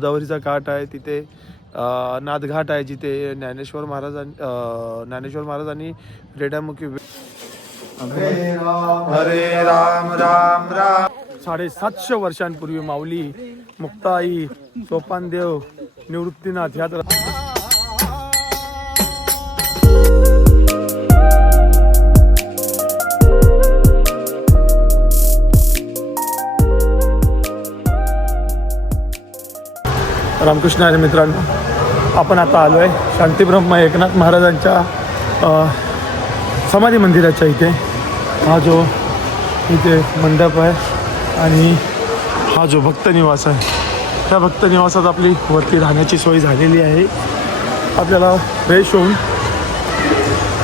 गोदावरीचा घाट आहे तिथे नाथघाट आहे जिथे ज्ञानेश्वर महाराजां ज्ञानेश्वर महाराजांनी रेड्यामुखी हरे राम राम राम साडेसातशे वर्षांपूर्वी माऊली मुक्ताई सोपानदेव निवृत्तीनाथ ह्या रामकृष्ण आणि मित्रांनो आपण आता आलो आहे शांतीब्रह्म एकनाथ महाराजांच्या समाधी मंदिराच्या इथे. हा जो इथे मंडप आहे आणि हा जो भक्त निवास आहे त्या भक्त निवासात आपली वरती राहण्याची सोय झालेली आहे. आपल्याला फ्रेश होऊन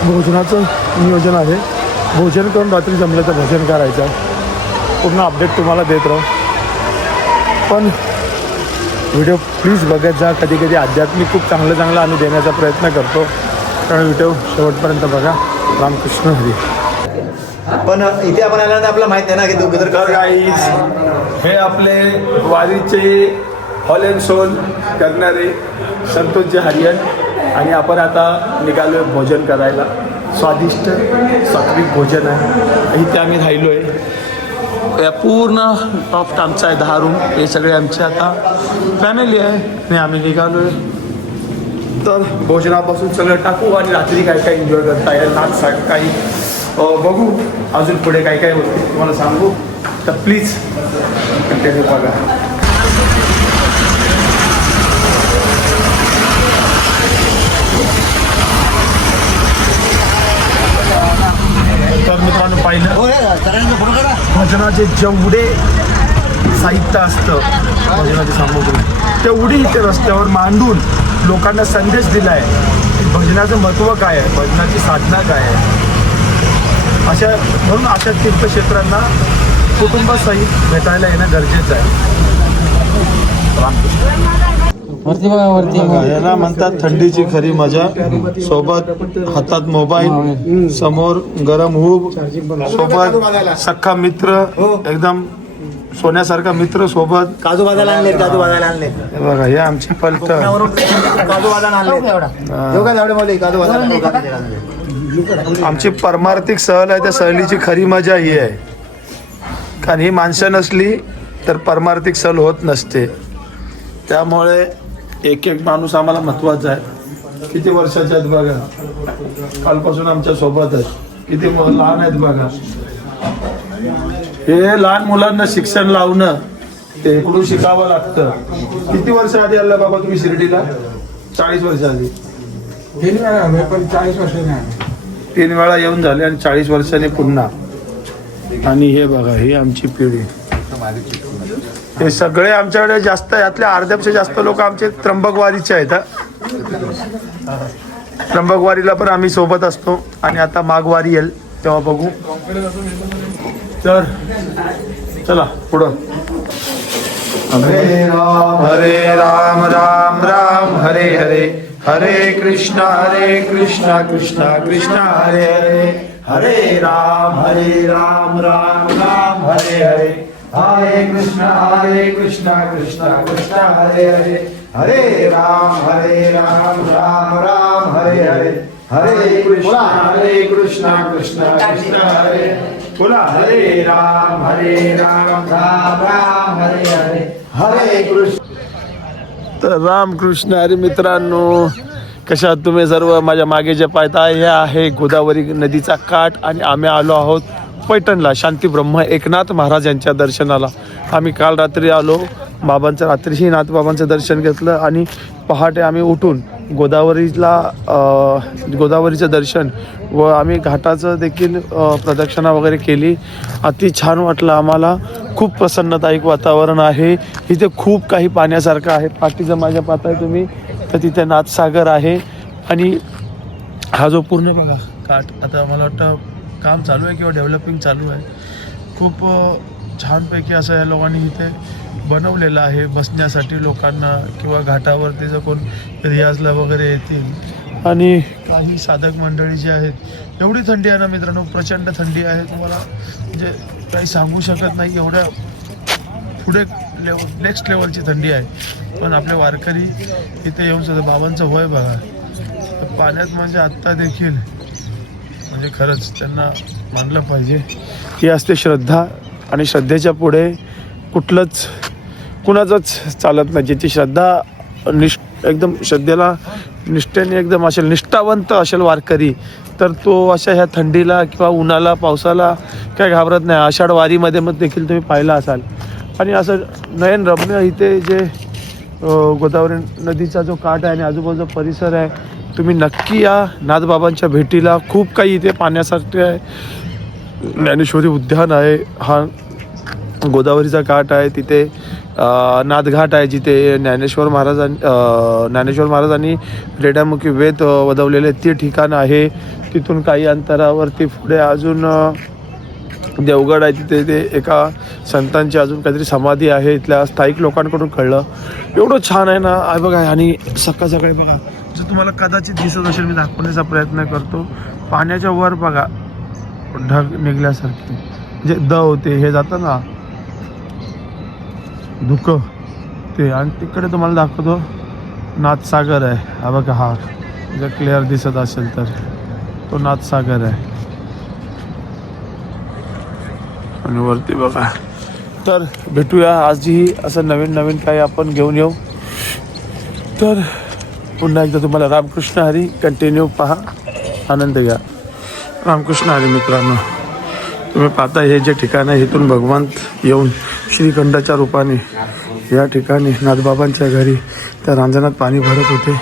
भोजनाचं नियोजन आहे. भोजन करून रात्री जमलं तर भोजन करायचं. आहे पूर्ण अपडेट तुम्हाला देत राहू. पण व्हिडिओ प्लीज बघत जा. कधी कधी आध्यात्मिक खूप चांगलं चांगलं आम्ही देण्याचा प्रयत्न करतो. कारण व्हिडिओ शेवटपर्यंत बघा. रामकृष्ण हरी. पण इथे आपण आल्यानंतर आपल्याला माहीत आहे ना की तू जर तर गाईज हे आपले वारीचे हॉल अँड सोल करणारे संतोषजी हरियन आणि आपण आता निघालो आहे भोजन करायला. स्वादिष्ट सात्विक भोजन आहे. इथे आम्ही राहिलो आहे या पूर्ण टॉफ्ट आमचा आहे दहा रूम हे सगळे आमचे आता फॅमिली आहे. आणि आम्ही निघालो आहे तर भोजनापासून सगळं टाकू आणि रात्री काय काय एन्जॉय करता येईल नाच काही बघू. अजून पुढे काय काय होते तुम्हाला सांगू. तर प्लीज कंटिन्यू बघा. मित्रांनो पाहिलं. भजनाचे जेवढे साहित्य असतं भजनाची सामुग्री तेवढी इथे रस्त्यावर मांडून लोकांना संदेश दिला आहे की भजनाचं महत्त्व काय आहे भजनाची साधना काय आहे? अशा म्हणून अशा तीर्थक्षेत्रांना कुटुंबासहित भेटायला येणं गरजेचं आहे. वरती बघा वरती. याला म्हणतात थंडीची खरी मजा. सोबत हातात मोबाईल समोर गरम हूब सोबत सख्खा मित्र एकदम सोन्यासारखा मित्र सोबत. काजू बाजायला आणले काजू बाजायला आणले हे बघा हे आमची पलट काजू बाजायला आणले काजू बाजायला आमची परमार्थिक सहल आहे त्या सहलीची खरी मजा ही आहे. कारण ही माणसं नसली तर परमार्थिक सहल होत नसते. त्यामुळे एक एक माणूस आम्हाला महत्त्वाचा आहे. किती वर्षाचे आहेत बघा. कालपासून आमच्यासोबत आहेत. किती लहान आहेत बघा. हे लहान मुलांना शिक्षण लावणं ते इकडून शिकावं लागतं? किती वर्ष आधी आला बाबा तुम्ही शिर्डीला? चाळीस वर्ष आधी. तीन वेळा पण चाळीस वर्ष नाही तीन वेळा येऊन झाले आणि चाळीस वर्षांनी पुन्हा. आणि हे बघा ही आमची पिढी. हे सगळे आमच्याकडे जास्त यातले अर्ध्यापेक्षा जास्त लोक आमचे त्र्यंबकवारीचे आहेत त्र्यंबकवारीला पण आम्ही सोबत असतो. आणि आता माघवारी येईल तेव्हा बघू. तर चला पुढं. हरे राम हरे राम राम राम हरे हरे. हरे कृष्णा हरे कृष्णा कृष्णा कृष्णा हरे हरे. हरे राम हरे राम राम राम हरे हरे. हरे कृष्णा हरे कृष्णा कृष्णा कृष्णा हरे हरे. हरे राम हरे राम राम राम हरे हरे. हरे कृष्णा हरे कृष्णा कृष्णा कृष्णा हरे. बोला. हरे राम हरे राम राम राम हरे हरे. हरे कृष्ण. तर रामकृष्ण हरी मित्रांनो कशा तुम्ही सर्व माझ्या मागे जे पाहता हे आहे गोदावरी नदीचा काठ आणि आम्ही आलो आहोत पैठणला. शांती ब्रह्म एकनाथ महाराज यांच्या दर्शनाला. आम्ही काल रात्री आलो. बाबांचं रात्रीही नाथ बाबांचं दर्शन घेतलं आणि पहाटे आम्ही उठून गोदावरीला गोदावरीचं दर्शन व आम्ही घाटाचं देखील प्रदक्षिणा वगैरे केली. अति छान वाटलं आम्हाला. खूप प्रसन्नदायक वातावरण आहे. इथे खूप काही पाण्यासारखं आहे. पाठीचं माझ्या पाहताय तुम्ही. तर तिथे नाथसागर आहे. आणि हा जो पूर्ण बघा काठ. आता मला वाटतं काम चालू आहे किंवा डेव्हलपिंग चालू आहे. खूप छानपैकी असं या लोकांनी इथे बनवलेलं आहे. बसण्यासाठी लोकांना किंवा घाटावरती जर कोण रियाजला वगैरे येतील. आणि काही साधक मंडळी जी आहेत एवढी थंडी आहे ना मित्रांनो प्रचंड थंडी आहे. तुम्हाला म्हणजे काही सांगू शकत नाही एवढ्या पुढे लेव नेक्स्ट लेवलची थंडी आहे. पण आपले वारकरी इथे येऊन सुद्धा बाबांचं वय बघा. पाण्यात म्हणजे आत्ता देखील म्हणजे खरंच त्यांना मानलं पाहिजे. ही असते श्रद्धा आणि श्रद्धेच्या पुढे कुठलंच कुणाचंच चालत नाही. ज्याची श्रद्धा निष्ठ एकदम श्रद्धेला निष्ठेने एकदम असेल निष्ठावंत असेल वारकरी तर तो अशा ह्या थंडीला किंवा उन्हाला पावसाला काय घाबरत नाही. आषाढ वारीमध्ये मग देखील तुम्ही पाहिला असाल. आणि असं नयन रम्य इथे जे गोदावरी नदीचा जो काठ आहे आणि आजूबाजूचा परिसर आहे तुम्ही नक्की या नाथबाबांच्या भेटीला. खूप काही इथे पाहण्यासाठी आहे. ज्ञानेश्वरी उद्यान आहे हा गोदावरीचा काठ आहे तिथे नाथघाट आहे जिथे ज्ञानेश्वर महाराजां ज्ञानेश्वर महाराजांनी रेड्यामुखी वेद वदवलेले ते ठिकाण आहे. तिथून काही अंतरावरती पुढे अजून देवगड आहे तिथे ते एका संतांची अजून काहीतरी समाधी आहे इथल्या स्थायिक लोकांकडून कळलं. एवढं छान आहे ना. आहे बघा आणि सकाळ सकाळी बघा जर तुम्हाला कदाचित दिसत असेल मी दाखवण्याचा प्रयत्न करतो. पाण्याच्या वर बघा ढग निघल्यासारखे. जे द होते हे जातं ना. धुकं. ते आणि तिकडे तुम्हाला दाखवतो नाथसागर आहे. हा बघा हा. जर क्लिअर दिसत असेल तर तो नाथसागर आहे. आणि वरती बघा. तर भेटूया. आजही असं नवीन नवीन काही आपण घेऊन येऊ. तर पुन्हा एकदा तुम्हाला रामकृष्ण हरी कंटिन्यू पहा. आनंद घ्या. रामकृष्ण हरी मित्रांनो तुम्ही पाहता हे जे ठिकाण आहे इथून भगवंत येऊन श्रीखंडाच्या रूपाने या ठिकाणी नाथबाबांच्या घरी त्या रांजणात पाणी भरत होते.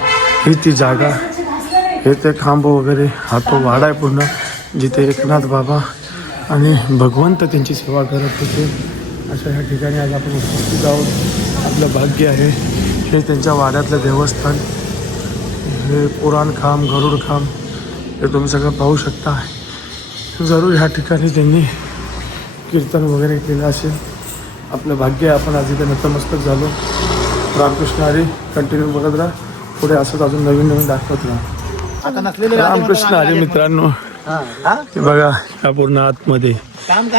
ही ती जागा हे ते खांब वगैरे हा तो वाडा आहे पूर्ण जिथे एकनाथ बाबा आणि भगवंत त्यांची सेवा करत होते. अशा ह्या ठिकाणी आज आपण उपस्थित आहोत. आपलं भाग्य आहे हे त्यांच्या वाड्यातलं देवस्थान. हे पुराण खांब गरुड खांब हे तुम्ही सगळं पाहू शकता. जरूर ह्या ठिकाणी त्यांनी कीर्तन वगैरे केलं असेल. आपलं भाग्य आपण आज इथे नतमस्तक झालो. रामकृष्ण हरी कंटिन्यू बघत राहा. पुढे असंच अजून नवीन नवीन दाखवत राहा. आता नसलेले रामकृष्ण हरी मित्रांनो हा हा? हे बघा या पूर्ण आतमध्ये.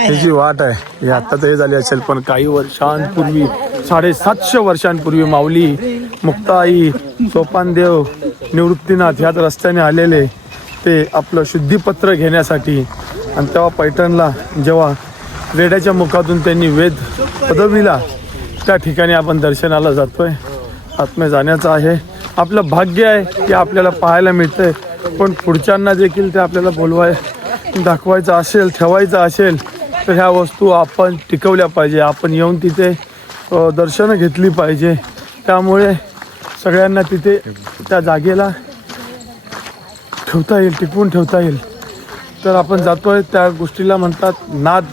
ही जी वाट आहे. ही आता तरी झाली असेल पण काही वर्षांपूर्वी साडेसातशे वर्षांपूर्वी माऊली मुक्ताई सोपानदेव निवृत्तीनाथ ह्याच रस्त्याने आलेले ते आपलं शुद्धीपत्र घेण्यासाठी आणि तेव्हा पैठणला जेव्हा रेड्याच्या मुखातून त्यांनी वेद पदविला त्या ठिकाणी आपण दर्शनाला जातोय. आत्म्या जाण्याचं आहे. आपलं भाग्य आहे की आपल्याला पाहायला मिळतंय. पण पुढच्यांना देखील ते आपल्याला बोलवाय दाखवायचं असेल ठेवायचं असेल तर ह्या वस्तू आपण टिकवल्या पाहिजे. आपण येऊन तिथे दर्शनं घेतली पाहिजे. त्यामुळे सगळ्यांना तिथे त्या जागेला ठेवता येईल टिकवून ठेवता येईल. तर आपण जातोय त्या गोष्टीला म्हणतात नाद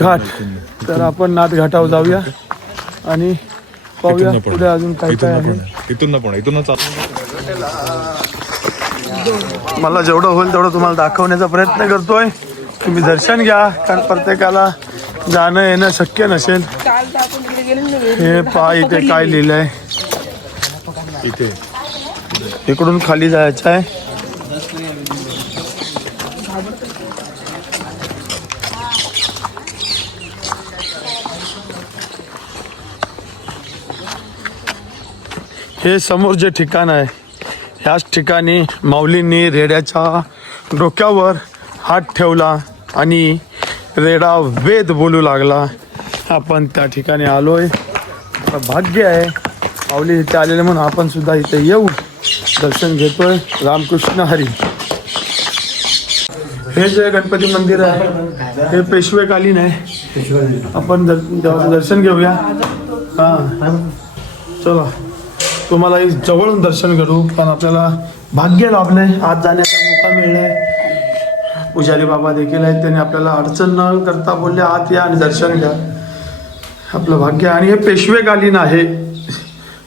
घाट. तर आपण नाद घाटावर जाऊया आणि पाहूया पुढे अजून काय काय आहे. इथून ना पण इथून मला जेवढं होईल तेवढं तुम्हाला दाखवण्याचा प्रयत्न करतोय. तुम्ही दर्शन घ्या कारण प्रत्येकाला जाणं येणं शक्य नसेल. हे पहा इथे काय लिहिलंय. इथे. इकडून खाली जायचं आहे. हे समोर जे ठिकाण आहे त्याच ठिकाणी माऊलींनी रेड्याच्या डोक्यावर हात ठेवला आणि रेडा वेद बोलू लागला. आपण त्या ठिकाणी आलोय. आहे भाग्य आहे. माऊली इथे आलेले म्हणून आपण सुद्धा इथे येऊ. दर्शन घेतोय. रामकृष्ण हरी. हे जे गणपती मंदिर आहे हे पेशवेकालीन आहे. आपण दर- देवाचं दर्शन घेऊया. हा. चला. तुम्हाला जवळून दर्शन करू पण आपल्याला भाग्य लाभलंय. आज जाण्याचा मोका मिळलाय. पुजारी बाबा देखील आहेत त्यांनी आपल्याला अडचण न करता बोलले आत या आणि दर्शन घ्या. आपलं भाग्य आणि हे पेशवेकालीन आहे.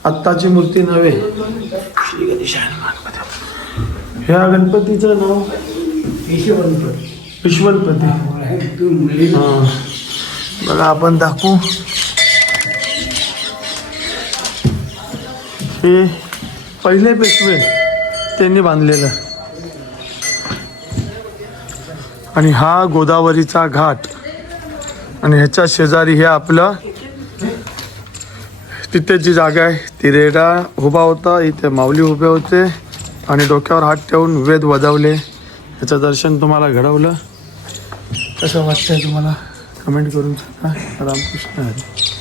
आत्ताची मूर्ती नव्हे. ह्या गणपतीचं नाव? विश्वनपती हा. बघा आपण दाखवू. हे पहिले पेशवे त्यांनी बांधलेलं. आणि हा गोदावरीचा घाट. आणि ह्याच्या शेजारी हे आपलं तिथे जी जागा आहे. ती रेडा उभा होता इथे माऊली उभे होते. आणि डोक्यावर हात ठेवून वेद वजावले. याचं दर्शन तुम्हाला घडवलं. कसं वाटतंय तुम्हाला? कमेंट करून सांगा. रामकृष्ण हरी.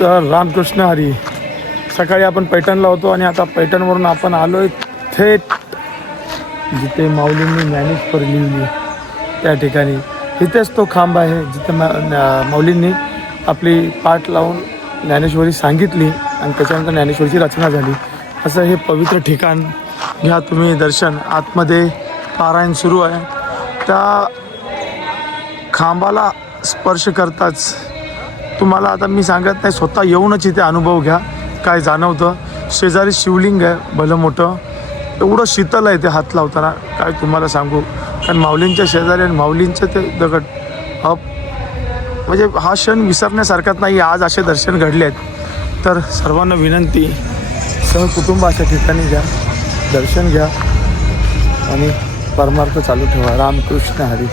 तर रामकृष्ण हरी. सकाळी आपण पैठणला होतो आणि आता पैठणवरून आपण आलो आहे थेट जिथे माऊलींनी ज्ञानेश्वर लिहिली त्या ठिकाणी. इथेच तो खांब आहे जिथे माऊलींनी आपली पाठ लावून ज्ञानेश्वरी सांगितली आणि त्याच्यानंतर ज्ञानेश्वरीची रचना झाली. असं हे पवित्र ठिकाण घ्या तुम्ही दर्शन. आतमध्ये पारायण सुरू आहे. त्या खांबाला स्पर्श करताच तुम्हाला आता मी सांगत नाही स्वतः येऊनच इथे अनुभव घ्या. काय जाणवतं? शेजारी शिवलिंग आहे भलं मोठं. एवढं शीतल आहे ते हात लावताना. काय तुम्हाला सांगू? कारण माऊलींच्या शेजारी आणि माऊलींचे ते दगड. अप. म्हणजे हा क्षण विसरण्यासारखाच नाही आज असे दर्शन घडले आहेत. तर सर्वांना विनंती सहकुटुंब अशा ठिकाणी घ्या दर्शन घ्या आणि परमार्थ चालू ठेवा. रामकृष्ण हरी.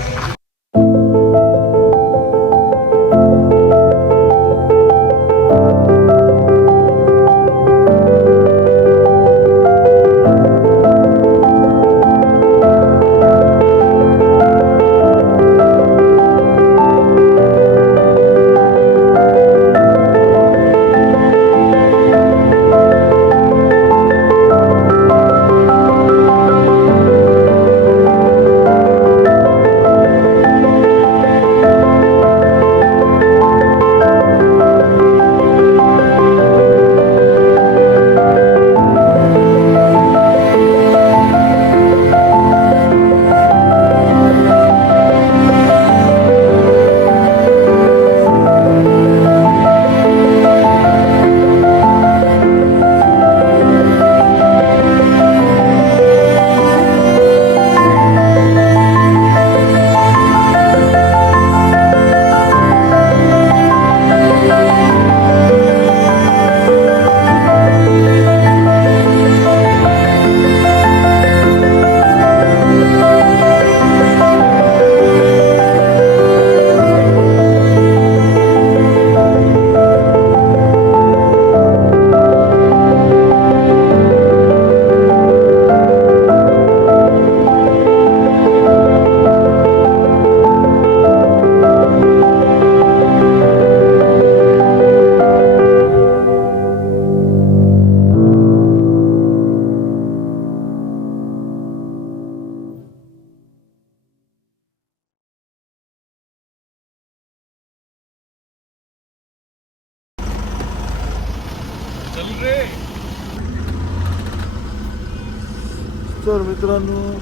मित्रांनो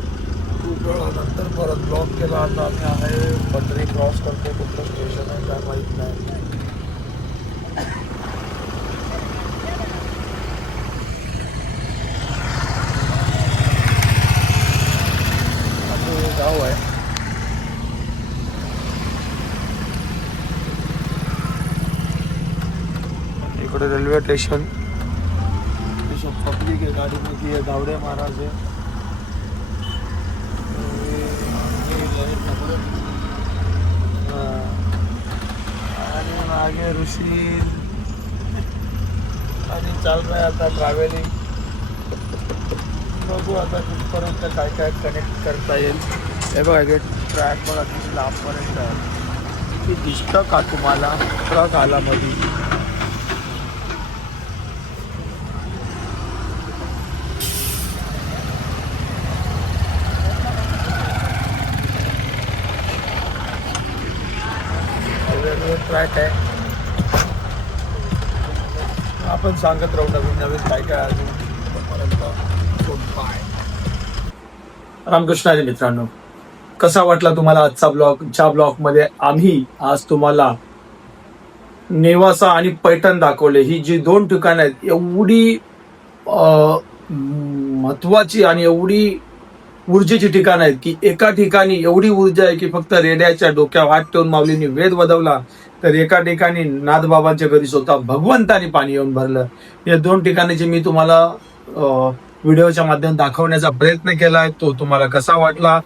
खूप वेळानंतर परत ब्लॉक केला. आता आम्ही आहे पटरी क्रॉस करतो. कुठलं स्टेशन आहे काय माहीत नाही. गाव आहे. इकडे रेल्वे स्टेशन पब्लिक आहे गाडीमध्ये आहे गावडे महाराज आहे. मागे ऋषी आणि चाल रहा आता ट्रॅव्हलिंग बघू आता कुठपर्यंत काय काय कनेक्ट करता येईल. हे बघा ट्रॅक बघा किती लांबपर्यंत आहे. की दिसतं का तुम्हाला? ट्रक आला मध्ये ट्रॅक आहे. आपण सांगत राहू नवीन नवीन काय काय अजून. रामकृष्णाजी मित्रांनो कसा वाटला तुम्हाला आजचा ब्लॉग? ज्या ब्लॉगमध्ये आम्ही आज तुम्हाला नेवासा आणि पैठण दाखवले ही जी दोन ठिकाणं आहेत एवढी अं, महत्वाची आणि एवढी ऊर्जेची ठिकाणं आहेत की एका ठिकाणी एवढी ऊर्जा आहे की फक्त रेड्याच्या डोक्यावर हात ठेवून माऊलींनी वेद वदवला तर एका ठिकाणी नाथबाबांच्या घरी स्वतः भगवंतानी पाणी येऊन भरलं. या दोन ठिकाणीचे मी तुम्हाला व्हिडिओच्या माध्यमात दाखवण्याचा प्रयत्न केलाय तो तुम्हाला कसा वाटला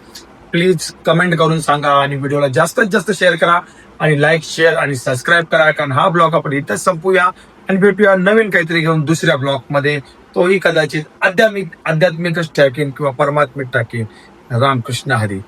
प्लीज कमेंट करून सांगा आणि व्हिडिओला जास्तीत जास्त शेअर करा आणि लाईक शेअर आणि सबस्क्राईब करा कारण हा ब्लॉग आपण इथंच संपूया आणि भेटूया नवीन काहीतरी घेऊन दुसऱ्या ब्लॉगमध्ये. तोही कदाचित आध्यात्मिक आध्यात्मिकच टाकेन किंवा परमात्मिक टाकेन रामकृष्ण हरी.